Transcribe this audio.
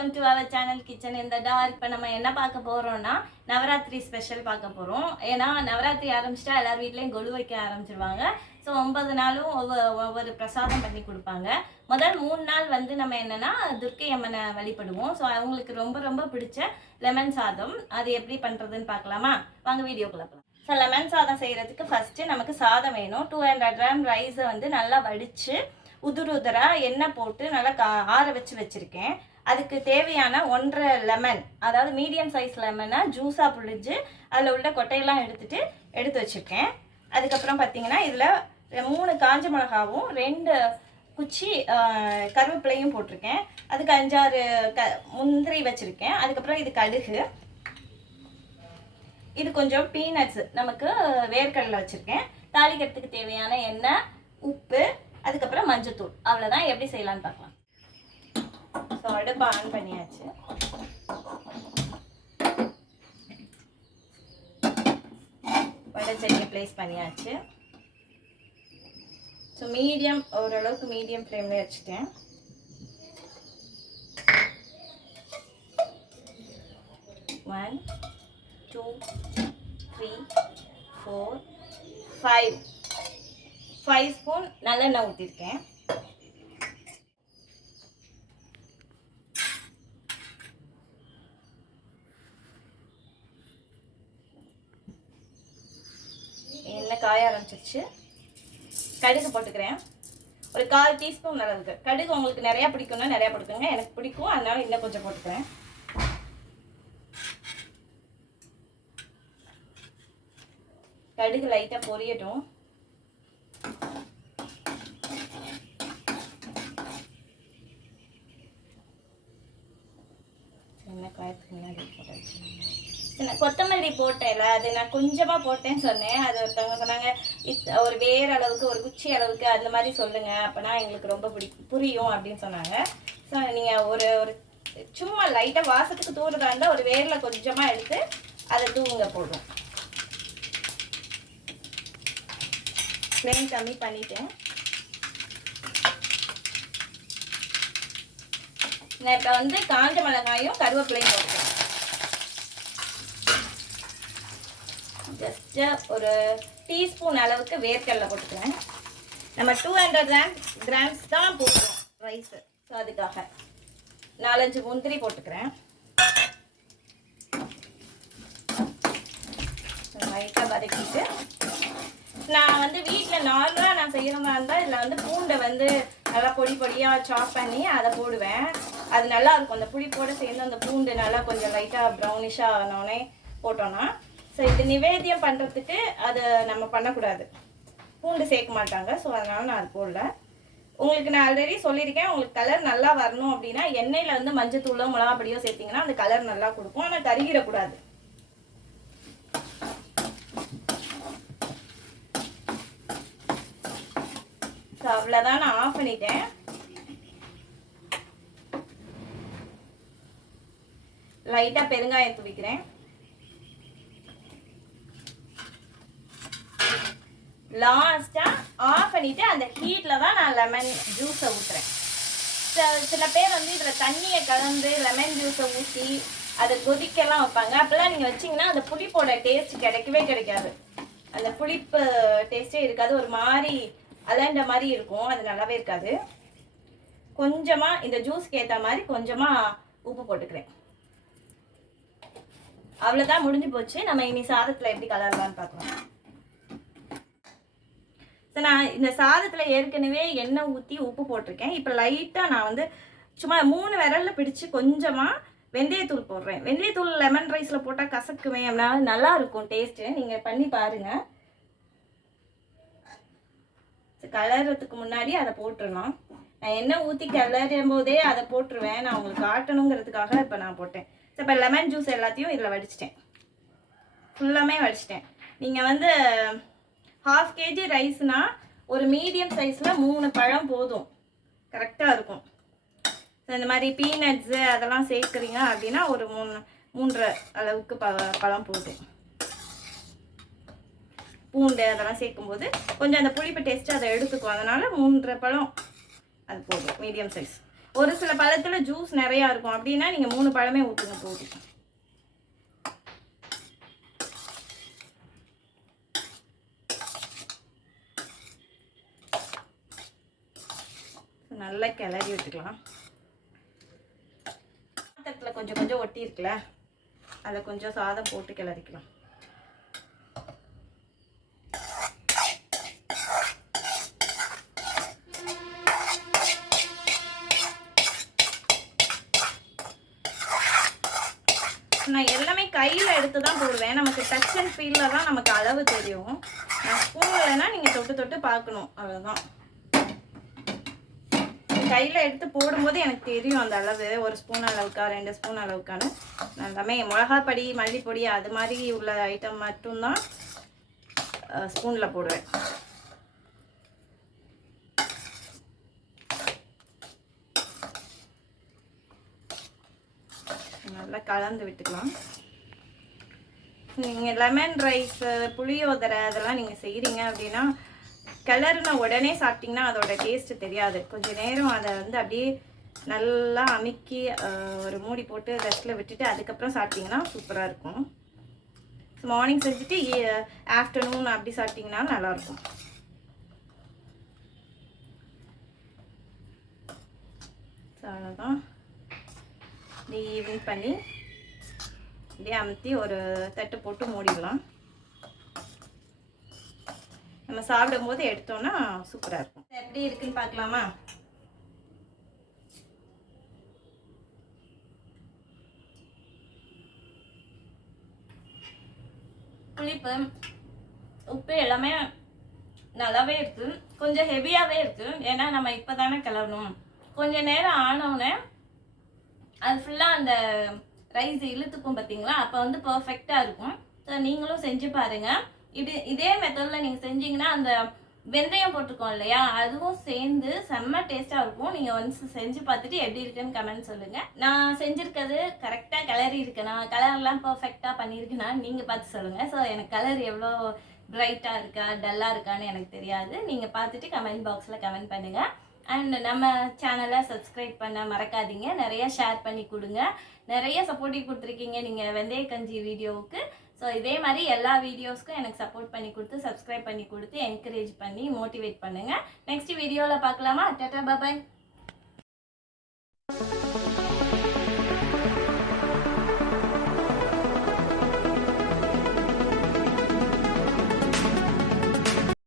Welcome to our channel kitchen இந்த டார். இப்போ நம்ம என்ன பார்க்க போகிறோம்னா நவராத்திரி ஸ்பெஷல் பார்க்க போகிறோம். ஏன்னா நவராத்திரி ஆரம்பிச்சிட்டா எல்லார் வீட்லேயும் கொலு வைக்க ஆரம்பிச்சிருவாங்க. ஸோ 9 நாளும் ஒவ்வொரு பிரசாதம் பண்ணி கொடுப்பாங்க. முதல் 3 நாள் வந்து நம்ம என்னென்னா துர்க்கை அம்மனை வழிபடுவோம். ஸோ அவங்களுக்கு ரொம்ப ரொம்ப பிடிச்ச லெமன் சாதம் அது எப்படி பண்ணுறதுன்னு பார்க்கலாமா? வாங்க வீடியோக்குள்ள போகலாம். ஸோ லெமன் சாதம் செய்கிறதுக்கு ஃபஸ்ட்டு நமக்கு சாதம் வேணும். 200 கிராம் ரைஸை வந்து நல்லா வடித்து உதுராக எண்ணெய் போட்டு நல்லா ஆற வச்சுருக்கேன். அதுக்கு தேவையான 1.5 லெமன், அதாவது மீடியம் சைஸ் லெமனை ஜூஸாக புழிஞ்சு அதில் உள்ள கொட்டையெல்லாம் எடுத்து வச்சுருக்கேன். அதுக்கப்புறம் பார்த்திங்கன்னா இதில் 3 காஞ்ச மிளகாவும் 2 குச்சி கருவேப்பிலையும் போட்டிருக்கேன். அதுக்கு 5-6 முந்திரி வச்சுருக்கேன். அதுக்கப்புறம் இது கடுகு, இது கொஞ்சம் பீனட்ஸ், நமக்கு வேர்க்கடலை வச்சுருக்கேன். தாளிக்கிறதுக்கு தேவையான எண்ணெய், உப்பு, அதுக்கப்புறம் மஞ்சத்தூள். அவ்வளோதான். எப்படி செய்யலான்னு பார்க்கலாம். ஸோ அடுப்பை ஆன் பண்ணியாச்சு. வடைச்சட்டி ப்ளேஸ் பண்ணியாச்சு. ஸோ ஓரளவுக்கு மீடியம் ஃப்ளேம்லேயே வச்சுட்டேன். One, 2, 3, 4, 5 ஸ்பூன் நல்லெண்ணெய் ஊற்றிருக்கேன். எண்ணெய் காய ஆரம்பிச்சிருச்சு. கடுகு போட்டுக்கிறேன். ஒரு 1/4 டீஸ்பூன் அளவுக்கு. கடுகு உங்களுக்கு நிறையா பிடிக்கும்னா நிறையா போட்டுக்கோங்க. எனக்கு பிடிக்கும், அதனால இன்னும் கொஞ்சம் போட்டுக்கிறேன். கடுகு லைட்டாக பொரியட்டும். கொத்தமல்லி போட்டேன்ல, அது நான் கொஞ்சமாக போட்டேன்னு சொன்னேன். அது ஒருத்தவங்க சொன்னாங்க ஒரு வேர் அளவுக்கு, ஒரு குச்சி அளவுக்கு அந்த மாதிரி சொல்லுங்கள், அப்போனா எங்களுக்கு ரொம்ப புரியும் அப்படின்னு சொன்னாங்க. ஸோ நீங்கள் ஒரு சும்மா லைட்டாக வாசத்துக்கு தூரதாக இருந்தால் ஒரு வேரில் கொஞ்சமாக எடுத்து அதை தூங்க போதும். ஃப்ளேம் கம்மி பண்ணிட்டேன். நான் இப்போ வந்து காஞ்ச மிளகாயும் கருவேப்பிலையும் போட்டுக்கிறேன். ஜஸ்ட்டு ஒரு டீஸ்பூன் அளவுக்கு வேர்க்கடலை போட்டுக்கிறேன். நம்ம 200 கிராம்ஸ் தான் போடுறோம் ரைஸு. ஸோ அதுக்காக 4-5 முந்திரி போட்டுக்கிறேன். லைட்டாக வதக்கிட்டு நான் வந்து வீட்டில் நார்மலாக நான் செய்கிறதா இருந்தால் இதில் வந்து பூண்டை வந்து நல்லா பொடியாக சாப் பண்ணி அதை போடுவேன். அது நல்லா இருக்கும். அந்த புளிப்போடு சேர்ந்து அந்த பூண்டு நல்லா கொஞ்சம் லைட்டாக ப்ரௌனிஷாக ஆனோடனே போட்டோன்னா. ஸோ இது நிவேத்தியம் பண்ணுறதுக்கு அது நம்ம பண்ணக்கூடாது, பூண்டு சேர்க்க மாட்டாங்க. ஸோ அதனால் நான் அது போடல. உங்களுக்கு நான் ஆல்ரெடி சொல்லியிருக்கேன், உங்களுக்கு கலர் நல்லா வரணும் அப்படின்னா எண்ணெயில் வந்து மஞ்சத்தூளோ மிளகாப்பொடியோ சேர்த்திங்கன்னா அந்த கலர் நல்லா கொடுக்கும். ஆனால் கருகிடக்கூடாது. ஸோ அவ்வளோதான், நான் ஆஃப் பண்ணிட்டேன். லைட்டாக பெருங்காயம் தூவிக்கிறேன். லாஸ்ட்டாக ஆஃப் பண்ணிவிட்டு அந்த ஹீட்டில் தான் நான் லெமன் ஜூஸை ஊற்றுறேன். சில பேர் வந்து இதில் தண்ணியை கலந்து லெமன் ஜூஸை ஊற்றி அதை கொதிக்கலாம் வைப்பாங்க. அப்போல்லாம் நீங்கள் வச்சிங்கன்னா அந்த புளிப்போட டேஸ்ட் கிடைக்காது. அந்த புளிப்பு டேஸ்ட்டே இருக்காது. ஒரு மாதிரி அலண்ட மாதிரி இருக்கும். அது நல்லாவே இருக்காது. கொஞ்சமாக இந்த ஜூஸ்க்கு ஏற்ற மாதிரி கொஞ்சமாக உப்பு போட்டுக்கிறேன். அவ்வளோதான், முடிஞ்சு போச்சு. நம்ம இனி சாதத்தில் எப்படி கலரலான்னு பார்க்கலாம். ஸோ நான் இந்த சாதத்தில் ஏற்கனவே எண்ணெய் ஊற்றி உப்பு போட்டிருக்கேன். இப்போ லைட்டாக நான் வந்து சும்மா 3 விரலில் பிடிச்சி கொஞ்சமாக வெந்தயத்தூள் போடுறேன். வெந்தயத்தூள் லெமன் ரைஸில் போட்டால் கசக்குமே, அப்படின்னா நல்லா இருக்கும் டேஸ்ட்டு. நீங்கள் பண்ணி பாருங்கள். கலர்றதுக்கு முன்னாடி அதை போட்டுருணும். நான் எண்ணெய் ஊற்றி கிளறும் போதே அதை போட்டுருவேன். நான் உங்களுக்கு காட்டணுங்கிறதுக்காக இப்போ நான் போட்டேன். ஸோ இப்போ லெமன் ஜூஸ் எல்லாத்தையும் இதில் வடிச்சிட்டேன். ஃபுல்லாமே வடிச்சிட்டேன். நீங்கள் வந்து 1/2 kg ரைஸ்னால் ஒரு மீடியம் சைஸில் 3 பழம் போதும், கரெக்டாக இருக்கும். ஸோ இந்த மாதிரி பீனட்ஸு அதெல்லாம் சேர்க்குறீங்க அப்படின்னா ஒரு 3 அளவுக்கு பழம் போதும். பூண்டு அதெல்லாம் சேர்க்கும்போது கொஞ்சம் அந்த புளிப்பு டேஸ்ட்டு அதை எடுத்துக்கும். அதனால் 3 பழம் அது போதும், மீடியம் சைஸ். ஒரு சில பழத்தில் ஜூஸ் நிறையா இருக்கும், அப்படின்னா நீங்கள் 3 பழமே ஊற்றுங்க போதும். நல்லா கிளறி விட்டுக்கலாம். பாத்திரத்தில் கொஞ்சம் கொஞ்சம் ஒட்டி இருக்குல்ல, அதில் கொஞ்சம் சாதம் போட்டு கிளறிக்கலாம். நான் எல்லாமே கையில் எடுத்து தான் போடுவேன். நமக்கு டச் அண்ட் ஃபீலில் தான் நமக்கு அளவு தெரியும். நான் ஸ்பூன் இல்லைன்னா நீங்கள் தொட்டு தொட்டு பார்க்கணும், அவ்வளோதான். கையில் எடுத்து போடும்போது எனக்கு தெரியும் அந்த அளவு, 1 ஸ்பூன் அளவுக்கா 2 ஸ்பூன் அளவுக்கான்னு. நான் எல்லாமே மிளகாப்பொடி மல்லிப்பொடி அது மாதிரி உள்ள ஐட்டம் மட்டும்தான் ஸ்பூனில் போடுவேன். நல்லா கலந்து விட்டுக்கலாம். நீங்கள் லெமன் ரைஸ், புளியோதரை அதெல்லாம் நீங்கள் செய்கிறீங்க அப்படின்னா கிளறுன உடனே சாப்பிட்டிங்கன்னா அதோட டேஸ்ட்டு தெரியாது. கொஞ்சம் நேரம் அதை வந்து அப்படியே நல்லா அமுக்கி ஒரு மூடி போட்டு ரெஸ்ட்டில் விட்டுட்டு அதுக்கப்புறம் சாப்பிட்டிங்கன்னா சூப்பராக இருக்கும். மார்னிங் செஞ்சுட்டு ஆஃப்டர்நூன் அப்படி சாப்பிட்டிங்கன்னா நல்லாயிருக்கும். ஸோ அவ்வளோதான். இப்படி ஈவன் பண்ணி இப்படியே அமுத்தி ஒரு தட்டு போட்டு மூடிடலாம். நம்ம சாப்பிடும் போது எடுத்தோம்னா சூப்பராக இருக்கும். எப்படி இருக்குன்னு பார்க்கலாமா? புளிப்பு உப்பு எல்லாமே நல்லாவே இருக்கு. கொஞ்சம் ஹெவியாகவே இருக்கு, ஏன்னா நம்ம இப்போ தானே கிளறணும். கொஞ்சம் நேரம் ஆனவுடனே அது ஃபுல்லாக அந்த ரைஸ் இழுத்துக்கும் பார்த்தீங்களா, அப்போ வந்து பர்ஃபெக்டாக இருக்கும். ஸோ நீங்களும் செஞ்சு பாருங்கள். இதே மெத்தடில் நீங்கள் செஞ்சீங்கன்னா அந்த வெந்தயம் போட்டிருக்கோம் இல்லையா, அதுவும் சேர்ந்து செம்ம டேஸ்ட்டாக இருக்கும். நீங்கள் ஒன்ஸ் செஞ்சு பார்த்துட்டு எப்படி இருக்குன்னு கமெண்ட் சொல்லுங்கள். நான் செஞ்சுருக்கிறது கரெக்டாக கலரி இருக்கேனா, கலர்லாம் பர்ஃபெக்டாக பண்ணியிருக்கேனா நீங்கள் பார்த்து சொல்லுங்கள். ஸோ எனக்கு கலர் எவ்வளோ பிரைட்டாக இருக்கா டல்லாக இருக்கான்னு எனக்கு தெரியாது. நீங்கள் பார்த்துட்டு கமெண்ட் பாக்ஸில் கமெண்ட் பண்ணுங்கள். அண்ட் நம்ம சேனலை சப்ஸ்கிரைப் பண்ண மறக்காதீங்க. நிறைய ஷேர் பண்ணி கொடுங்க. நிறைய சப்போர்ட்டிவ் கொடுத்துருக்கீங்க நீங்கள் வெந்தய கஞ்சி வீடியோவுக்கு. ஸோ இதே மாதிரி எல்லா வீடியோஸ்க்கும் எனக்கு சப்போர்ட் பண்ணி கொடுத்து சப்ஸ்கிரைப் பண்ணி கொடுத்து என்கரேஜ் பண்ணி மோட்டிவேட் பண்ணுங்கள். நெக்ஸ்ட் வீடியோவில் பார்க்கலாமா? டாடா பாய்.